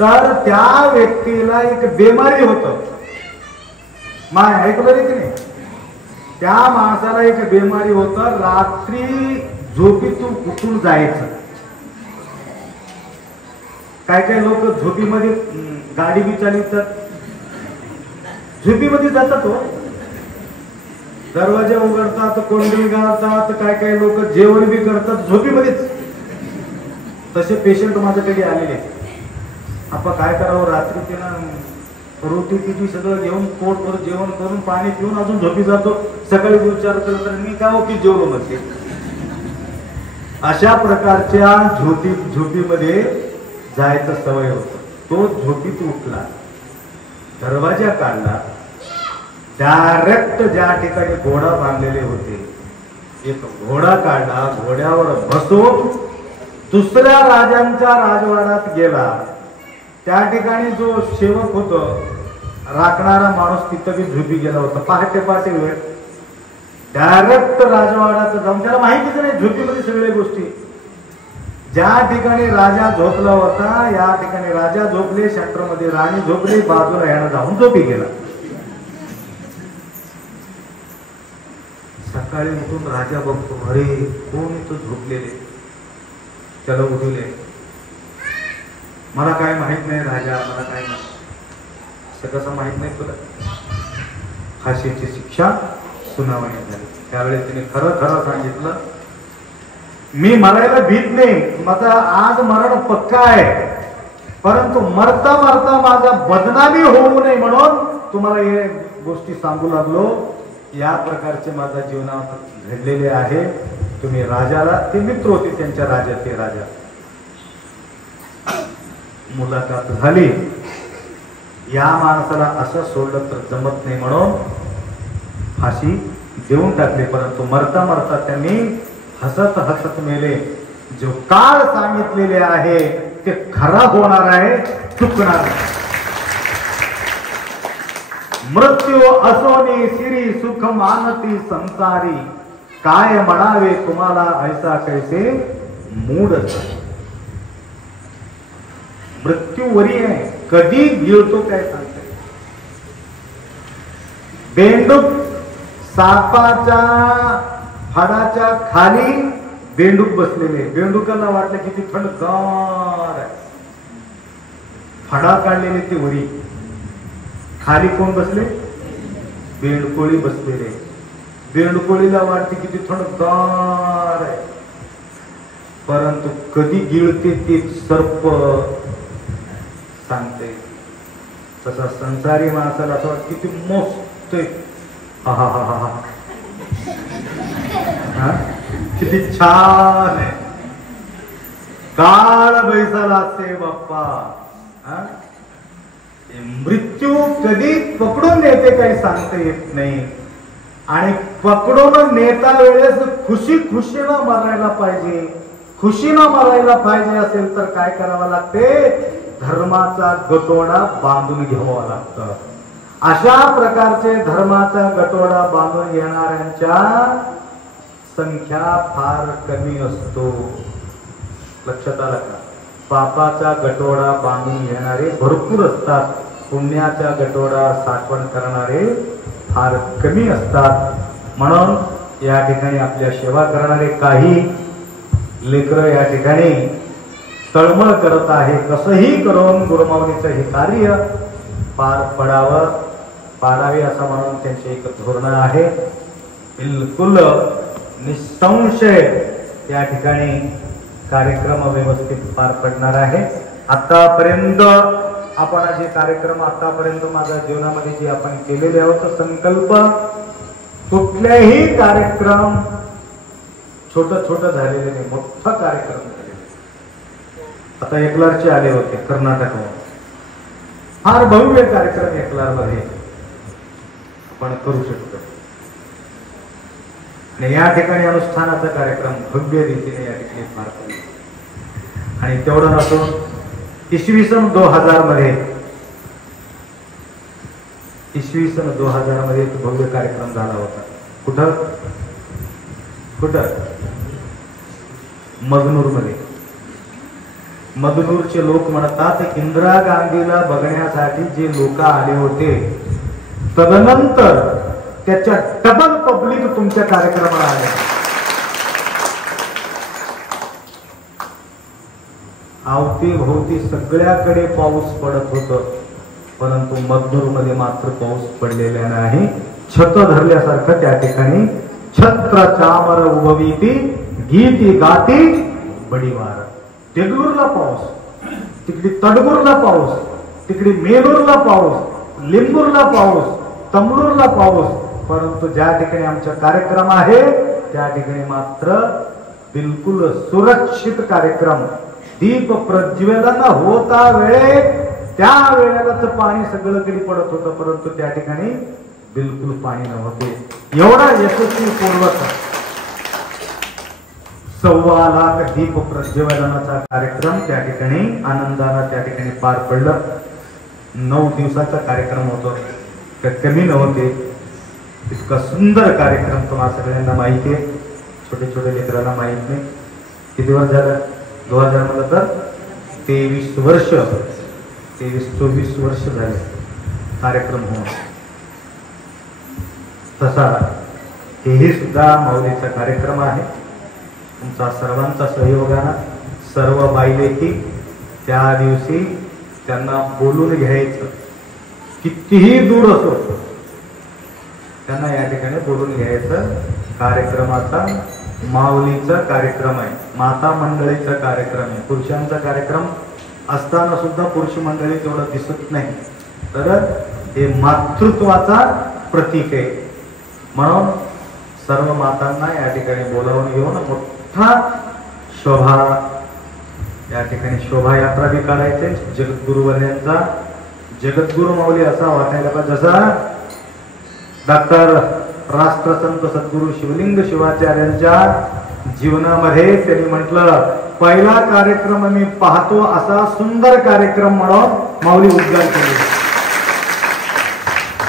तर त्या व्यक्तीला एक बेमारी होत. माय ऐकलं रे की नाही, त्या माणसाला एक बेमारी होत. रात्री झोपीतून उठून जायचं. काय काय लोक झोपीमध्ये गाडी बी चालवतात, झोपीमध्ये जातात. हो, दरवाजा उघडतात, कोंडी घालतात, काय काय लोक जेवण बी करतात झोपीमध्येच. तसे पेशंट माझ्याकडे आलेले. आपण काय करावं, रात्री त्यांना रोटी पिटी सगळं घेऊन पोटभर जेवण करून पाणी पिऊन अजून झोपी जातो. सकाळी विचार केला तर मी काय की जेवलो म्हणते. अशा प्रकारच्या झोपीमध्ये जायचं सवय होत. तो झोपीत उठला, दरवाजा काढला, डायरेक्ट ज्या ठिकाणी घोडा बांधलेले होते एक घोडा काढला, घोड्यावर बसून दुसऱ्या राजांच्या राजवाड्यात गेला. त्या ठिकाणी जो सेवक होतो, राखणारा माणूस, तिथं बी झोपी गेला होता. पहाटे पहाटे वेळ, डायरेक्ट राजवाड्यात जाऊन, त्याला माहितीच नाही झोपीमध्ये सगळ्या गोष्टी. ज्या ठिकाणी राजा झोपला होता या ठिकाणी राजा झोपले, सेंटरमध्ये राणी झोपली, बाजूला यानं जाऊन झोपी गेला. सकाळी उठून राजा बघतो, अरे कोण इथं झोपलेले. त्याला उठवले, मला काय माहित नाही राजा, मला काय माहित. कसं माहित नाही तुला. फाशीची शिक्षा सुनावणी झाली. त्यावेळेस तिने खरं खरं सांगितलं, मी मरायला भीत नाही, माझा आज मरण पक्का आहे, परंतु मरता मरता माझा बदनामी होऊ नये म्हणून तुम्हाला हे गोष्टी सांगू लागलो. या प्रकारचे माझ्या जीवनात घडलेले आहे. तुम्ही राजाला, ते मित्र होते त्यांच्या राजाचे, राजा मुलाखत झाली. या माणसाला असं सोडलं तर जमत नाही म्हणून फाशी देऊन टाकली. परंतु मरता मरता त्यांनी हसत हसत मेले. जो काळ सांगितलेले आहे ते खरा होणार आहे, चुकणार नाही. मृत्यू असोनी सिरी सुख मानती संसारी, काय म्हणावे तुम्हाला ऐसा कैसे मूड. मृत्यू वरी आहे, कधी गिळतो काय सांगते. बेंडूक सापाच्या हाडाच्या खाली बेंडूक बसलेले. बेंडुकाला वाटलं किती थंडगार आहे. फडा काढलेले ते वरी, खाली कोण बसले, बेंडकोळी बसलेले. बेंडकोळीला वाटते किती थंडगार आहे, परंतु कधी गिळते ते सर्प सांगते. तसा संसारी माणसाला असं वाटतं किती मस्त आहे, हा हा हा हा हा, किती छान आहे, काळ बैसाला से बाप्पा. मृत्यू कधी पकडून नेते काही सांगता येत नाही. आणि पकडून नेता वेळेस खुशी खुशीनं मरायला पाहिजे. खुशीनं मरायला पाहिजे असेल तर काय करावं लागते, धर्माचा गटोडा बांधून घ्यावा लागतं. अशा प्रकारचे धर्माचा गटोडा बांधून घेणाऱ्यांच्या संख्या फार कमी असतो. लक्षात आलं का. पापाचा गटोडा बांधून घेणारे भरपूर असतात, पुण्याचा गटोडा साठवण करणारे फार कमी असतात. म्हणून या ठिकाणी आपल्या सेवा करणारे काही लेकरं या ठिकाणी तळमळ करत आहे, कसंही करून गुरुमाऊलीचं हे कार्य पार पाडावे असं म्हणून त्यांचे एक धोरण आहे. बिलकुल निसंशय या ठिकाणी कार्यक्रम व्यवस्थित पार पडणार आहे. आतापर्यंत आपण जे कार्यक्रम आतापर्यंत माझ्या जीवनामध्ये जे आपण केलेले आहोत संकल्प, कुठल्याही कार्यक्रम छोट झालेले नाही, मोठा कार्यक्रम झालेला. आता एकलारचे आले होते कर्नाटकमध्ये, फार भव्य कार्यक्रम एकलारमध्ये आपण करू शकतो. आणि या ठिकाणी अनुष्ठानाचा कार्यक्रम भव्य रीतीने या ठिकाणी पार पडला. आणि तेवढं नसून इसवी सन 2000 मध्ये एक भव्य कार्यक्रम झाला होता. कुठं कुठं मगनूरमध्ये. मगनूरचे लोक म्हणतात इंदिरा गांधीला बघण्यासाठी जे लोक आले होते तदनंतर त्याच्या डबल पब्लिक तुमच्या कार्यक्रमाला आले. आवती भोवती सगळ्याकडे पाऊस पडत होत, परंतु मगनूर मध्ये मात्र पाऊस पडलेला नाही. छत धरल्यासारखं त्या ठिकाणी छत्र चामर उभवीती गीती गाती बडीवार. देगलूरला पाऊस, तिकडे तडगूरला पाऊस, तिकडे मेलूरला पाऊस, लिंबूरला पाऊस, तमलूरला पाऊस, परंतु ज्या ठिकाणी आमचा कार्यक्रम आहे त्या ठिकाणी मात्र बिलकुल सुरक्षित कार्यक्रम. दीप प्रज्वलन होता वेळे त्या वेळेलाच पाणी सगळीकडे पडत होतं, परंतु त्या ठिकाणी बिलकुल पाणी नव्हते. एवढा यशस्वी पूर्वक 1.25 लाख दीप प्रज्वलनाचा कार्यक्रम त्या ठिकाणी आनंदाला त्या ठिकाणी पार पडलं. 9 दिवसाचा कार्यक्रम होता, कमी नव्हते. इतका सुंदर कार्यक्रम तुम्हाला सगळ्यांना माहिती आहे, छोटे छोटे लेकरांना माहित नाही. किती वर्ष झालं? 2000 म्हणलं तर 23 वर्ष, 23-24 वर्ष झाले कार्यक्रम होऊन. तसा हेही सुद्धा माऊलीचा कार्यक्रम आहे. तुमचा सर्वांचा सहयोगानं सर्व बाईलेखी त्या दिवशी त्यांना बोलून घ्यायचं, कितीही दूर असो त्यांना या ठिकाणी बोलून घ्यायचं. कार्यक्रमाचा माऊलीचा कार्यक्रम आहे, माता मंडळीचा कार्यक्रम आहे. पुरुषांचा कार्यक्रम असताना सुद्धा पुरुष मंडळी तेवढं दिसत नाही, तर हे मातृत्वाचा प्रतीक आहे. म्हणून सर्व मातांना या ठिकाणी बोलावून घेऊन मोठा शोभा या ठिकाणी शोभायात्रा बी काढायचे. जगद्गुरुवर्यांचा जगद्गुरु माऊली असा वाटायला पाहिजे, जसा डॉक्टर राष्ट्रसंत सद्गुरु शिवलिंग शिवाचार्यांच्या जीवनामध्ये त्यांनी म्हटलं, पहिला कार्यक्रम मी पाहतो असा सुंदर कार्यक्रम म्हणून माऊली उद्गार केले.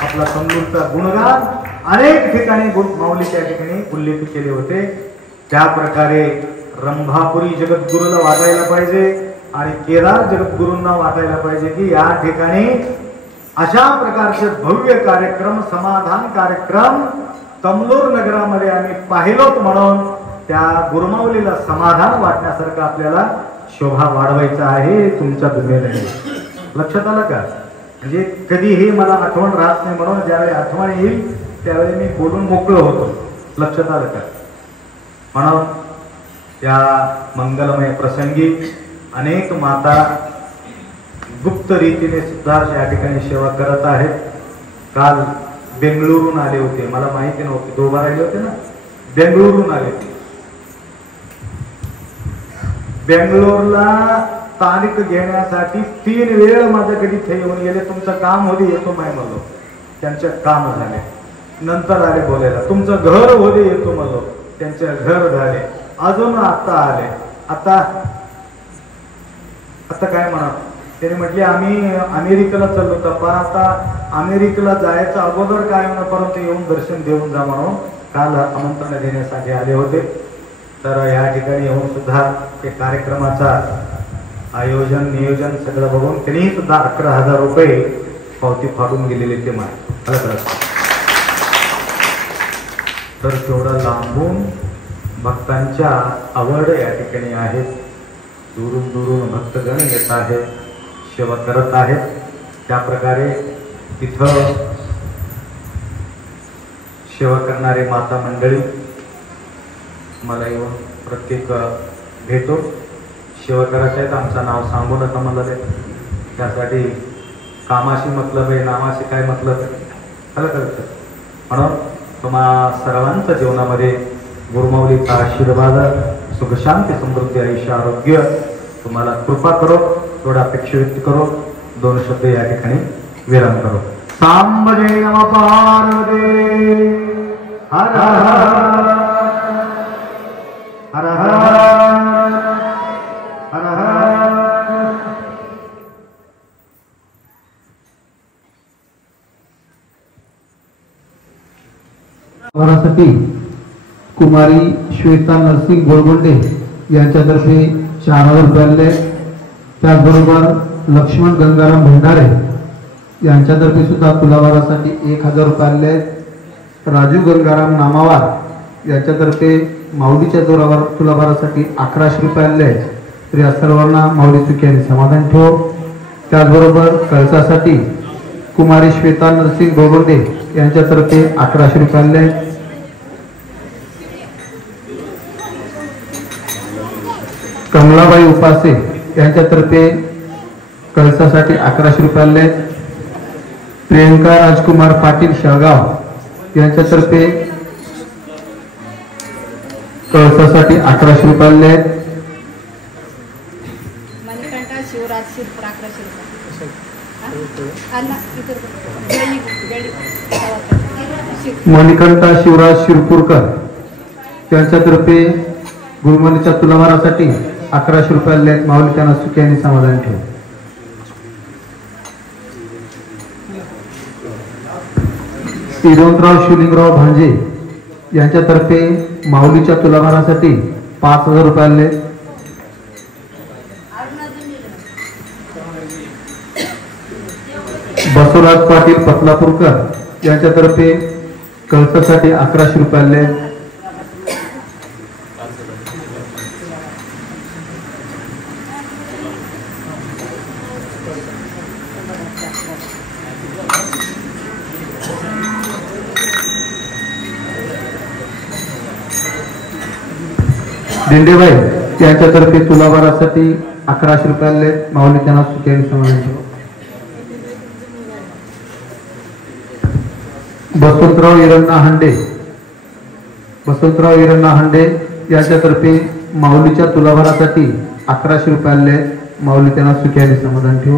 आपला समृद्धचा गुणगान अनेक ठिकाणी माऊली त्या ठिकाणी उल्लेख केले होते. त्या प्रकारे रंभापुरी जगद्गुरूला वाटायला पाहिजे आणि केदार जगद्गुरूंना वाटायला पाहिजे की या ठिकाणी अशा प्रकारचे भव्य कार्यक्रम, समाधान कार्यक्रम तमलूर नगरामध्ये आम्ही पाहिलोत. म्हणून त्या गुरुमाऊलीला समाधान वाटण्यासारखं आपल्याला शोभा वाढवायचा आहे तुमच्या दुनियेने. लक्षात आलं का? म्हणजे कधी हे मला आठवण राहत नाही, म्हणून ज्यावेळी आठवण येईल त्यावेळी मी बोलून मोकळं होतो. लक्षात आलं का? म्हणून त्या मंगलमय प्रसंगी अनेक माता गुप्त रीतीने सुद्धा या ठिकाणी सेवा करत आहेत. काल बेंगळुरून आले होते, मला माहिती नव्हती, 2 बार आले होते ना, बेंगळुरून आले होते. बेंगळूरला तारीख घेण्यासाठी 3 वेळ माझ्याकडे इथे येऊन गेले. तुमचं काम होते येतो माय म्हणलो, त्यांचे काम झाले. नंतर आले बोलायला, तुमचं घर होते येतो म्हणलो, त्यांचे घर झाले. अजून आता आले. आता काय म्हणा, त्याने म्हटले आम्ही अमेरिकेला चाललो होतो, पण आता अमेरिकेला जायचं अगोदर काय म्हणा, परंतु येऊन दर्शन देऊन जा म्हणून काल आमंत्रण देण्यासाठी आले होते. तर या ठिकाणी येऊन सुद्धा ते कार्यक्रमाचा आयोजन नियोजन सगळं बघून त्यांनी सुद्धा 11,000 रुपये पावती फाडून गेलेले ते मला. तर तेवढं लांबून भक्तांच्या आवड या ठिकाणी आहेत. दुरून दुरून भक्तगण येत आहेत, सेवा करत आहेत. त्या प्रकारे तिथं सेवा करणारे माता मंडळी मला येऊन प्रत्येक भेटो. सेवा करायचे आहेत, आमचं नाव सांगू नका मला, त्यासाठी कामाशी मतलब आहे, नामाशी काय मतलब आहे. म्हणून तुम्हा सर्वांच्या जीवनामध्ये गुरुमाऊलीचा आशीर्वाद, सुख शांती समृद्धी आयुष्य आरोग्य तुम्हाला कृपा करो. थोडा अपेक्षा व्यक्त करो, 2 शब्द या ठिकाणी विराम करो. सांब जय नम पार्वती हर हर हर हर हर. तुलाभारासाठी कुमारी श्वेता नरसिंग गोळगोंडे यांच्यातर्फे 4000 रुपये. त्याचबरोबर लक्ष्मण गंगाराम भंडारे यांच्यातर्फे सुद्धा तुलाभारासाठी 1000 रुपये. राजू गंगाराम नामावार यांच्यातर्फे माऊलीच्या जोरावर तुलाभारासाठी 1100 रुपये. तर या सर्वांना माऊली चुक्याने समाधान ठेव. त्याचबरोबर कळसासाठी कुमारी श्वेता नरसिंग गोळगोंडे यांच्यातर्फे 1100 रुपये. कमलाबाई उपासे यांच्यातर्फे कळसासाठी 1100 रुपये. प्रियंका राजकुमार पाटील शेळगाव यांच्यातर्फे कळसासाठी 1100 रुपये. मणिकंठा शिवराज शिरपूर 1100 रुपये. मणिकंठा शिवराज शिरपूरकर यांच्यातर्फे गुरुमनीच्या तुलाभारासाठी 1100 रुपये. माऊली त्यांना सुखी समाधान ठेव. श्रीरामराव शिवलिंगराव भांजे यांच्यातर्फे माऊलीच्या तुलाभारासाठी 5000 रुपये. बसवराज पाटील पतलापूरकर यांच्यातर्फे कळसासाठी 1100 रुपये. दिंडेबाई यांच्यातर्फे तुलाभारासाठी 1100 रुपये. माऊली त्यांना सुखी समाधान ठेव. वसंतराव इरण्णा हांडे यांच्यातर्फे माऊलीच्या तुलाभारासाठी 1100 रुपये. माऊली त्यांना सुखी समाधान ठेव.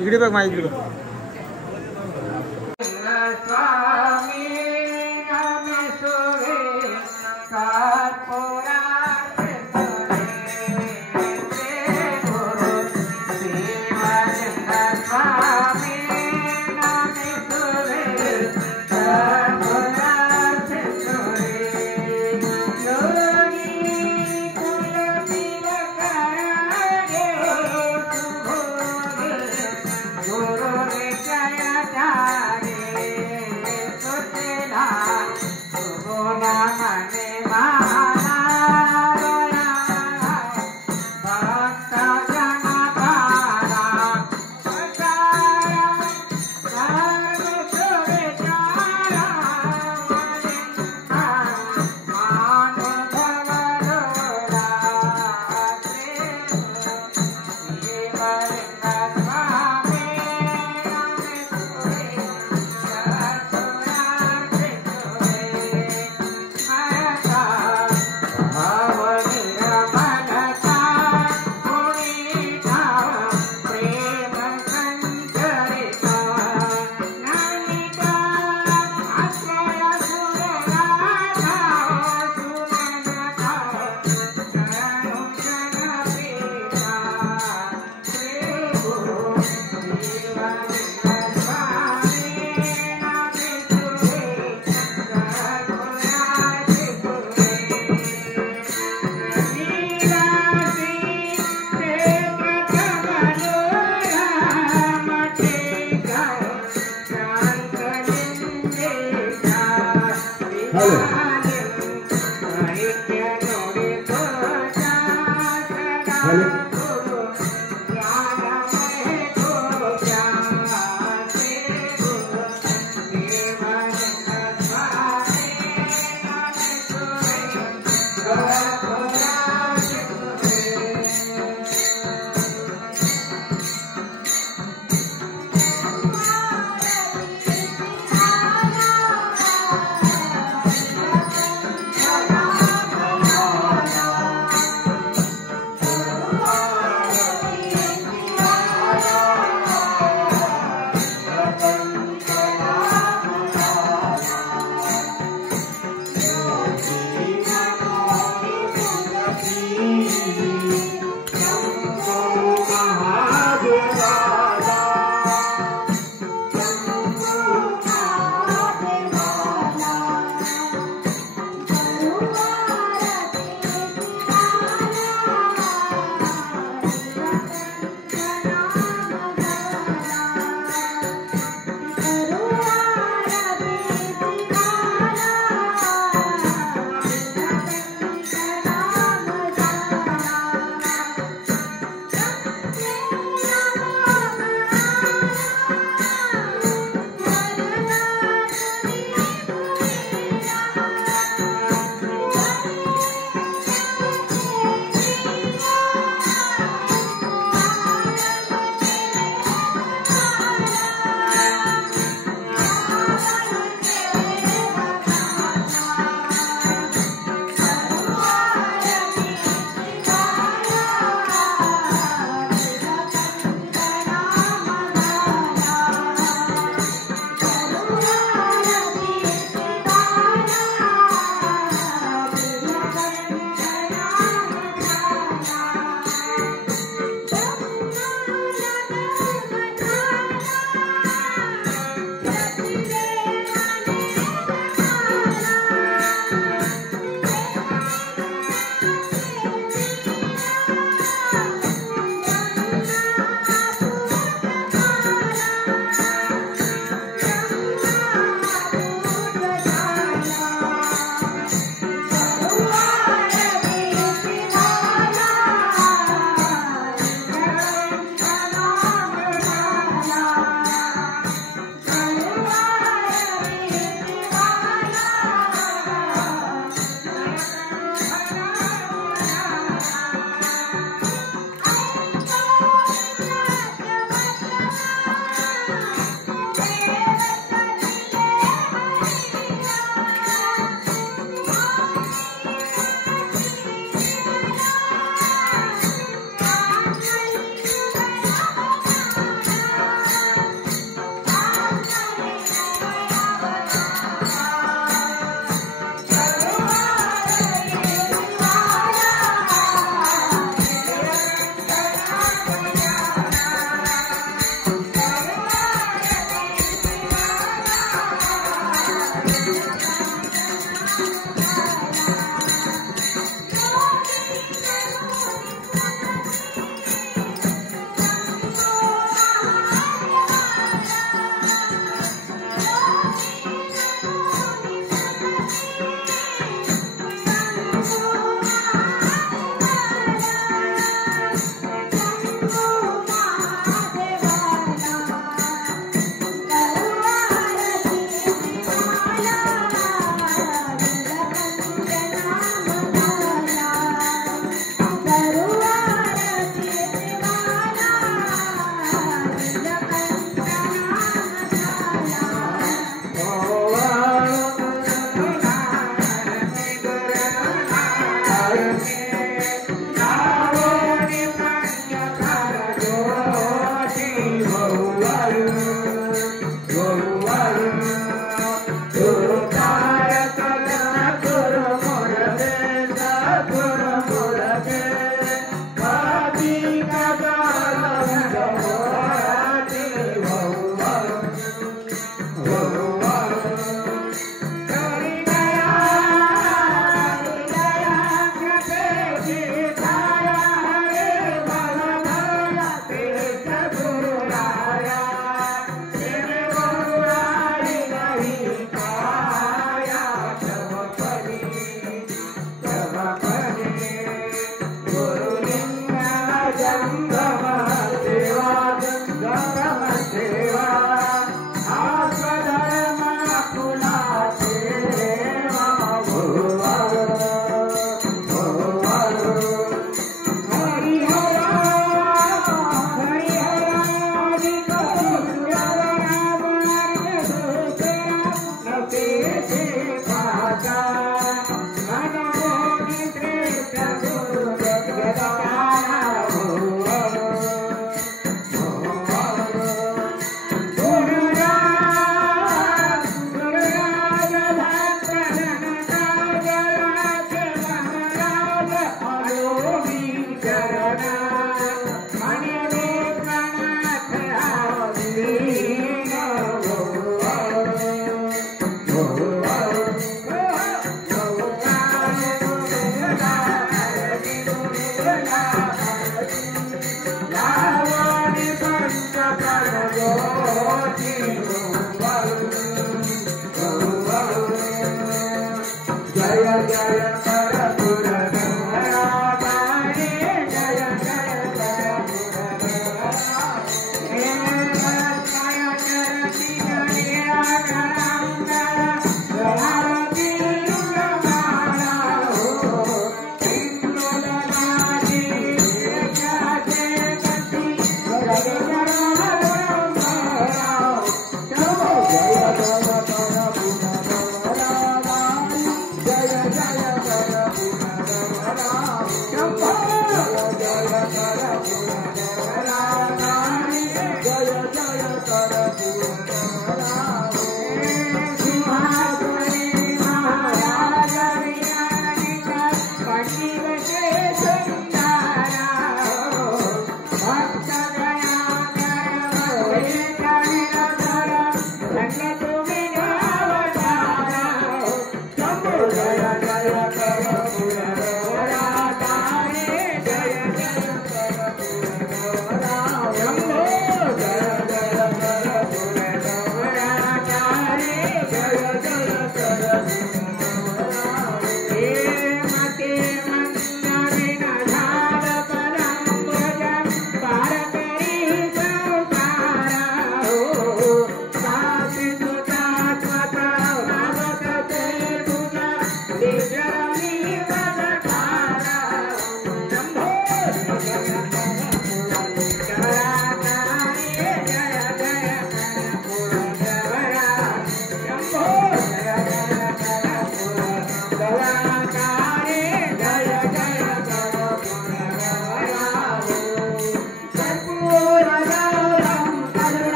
इकडे बघ माझ्या इकडे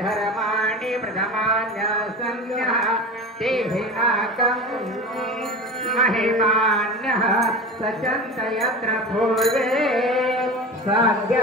धर्माणि प्रथमान्य संज्ञः तेहिनाकं महिमान्यः सचन्त यत्र पूर्वे संज्ञा